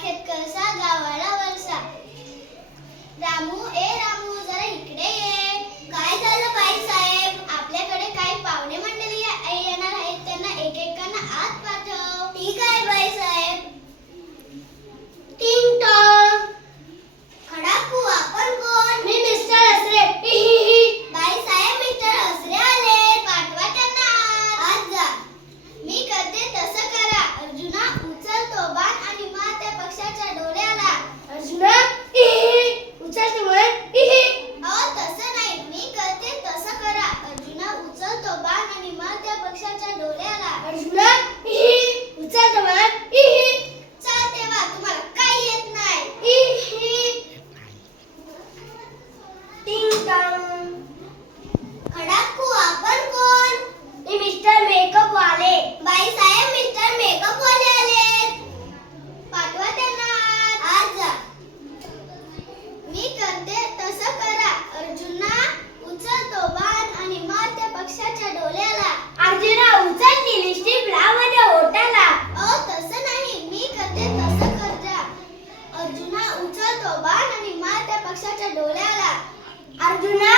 खेत कसा गावाला वरसा रामू ए रामू जरा इकडे ये. काय झालं बाई साहेब? आपल्याकडे काही पाहुणे मंडळी येणार आहेत. त्यांना एक एकांना आत पाठव. ठीक आहे Arjuna!